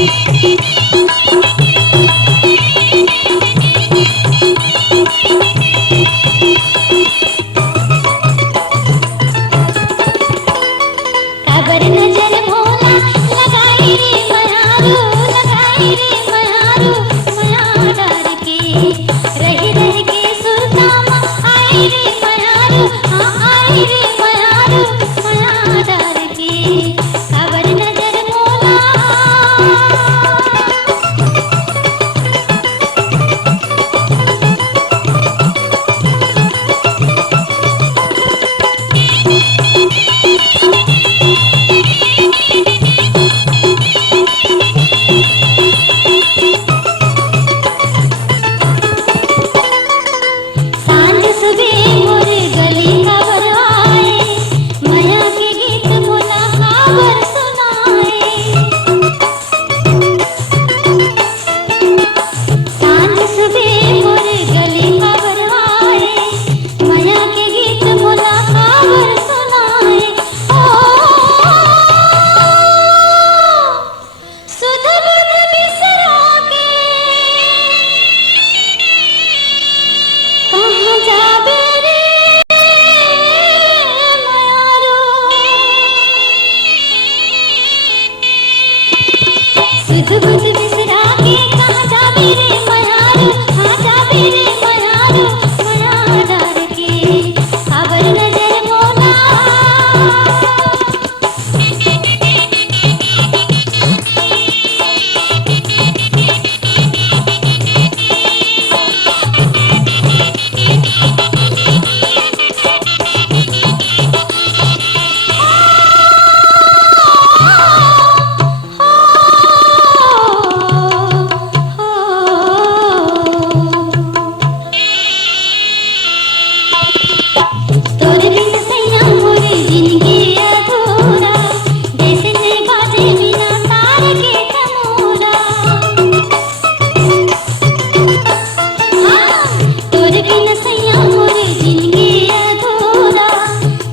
काबर नजर भोला लगाई रे मयारू, लगाई रे मयारू, मया डर के रही रह के सुरतामा आई रे मयारू, हाँ आई रे मयारू, मया डर के काबर नजर भोला। सांझ सुबह मोर गली खबर आए, मया के गीत भोला खबर सुनाए। सांझ सुबह मोर गली खबर आए, मया के गीत भोला खबर सुनाए। ओ सुध बुध बिसरा के कहाँ जाबे रे मयारू, सुध बुध बिसरा के कहाँ जाबे रे मयारू, हाँ जाबे रे मयारू, मया डर के काबर नजर भोला। तोरे बिन सैया मोरे जिंदगी अधूरा, जैसे ने बाजे बिना तार के तमोरा। हाँ, तोरे बिन सैया मोरे जिंदगी अधूरा,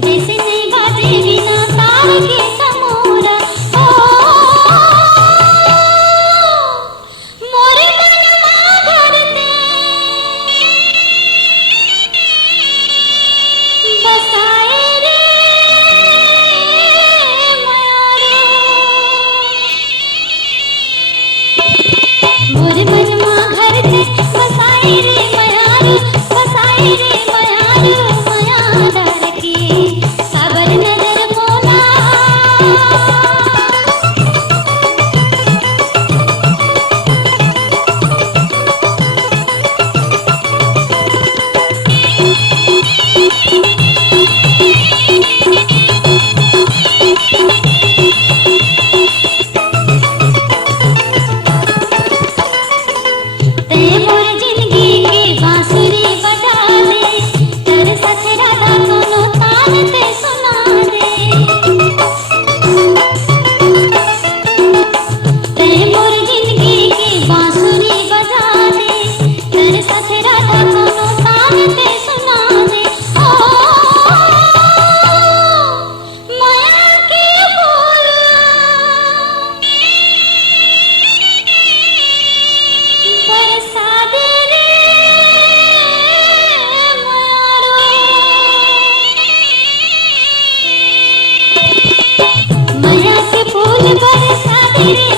जैसे ने बाजे बिना तार के तमोरा। ओ मोरे मनवा भरते बसाए रे मयारू, मोर मनवा घर थे बसाए रे मयारू, बसाए रे मयारू, मया डर के काबर नजर भोला। ते मोर जिंदगी के बांसुरी बजा दे, तेरे साथ राधा दोनों तान ते सुना दे। ते मोर जिंदगी के बांसुरी बजा दे, तेरे साथ राधा दोनों तान ते सुना दे। ओ माया के बोला बरसा दे रे मयारू, माया के फूल बरसा दे रे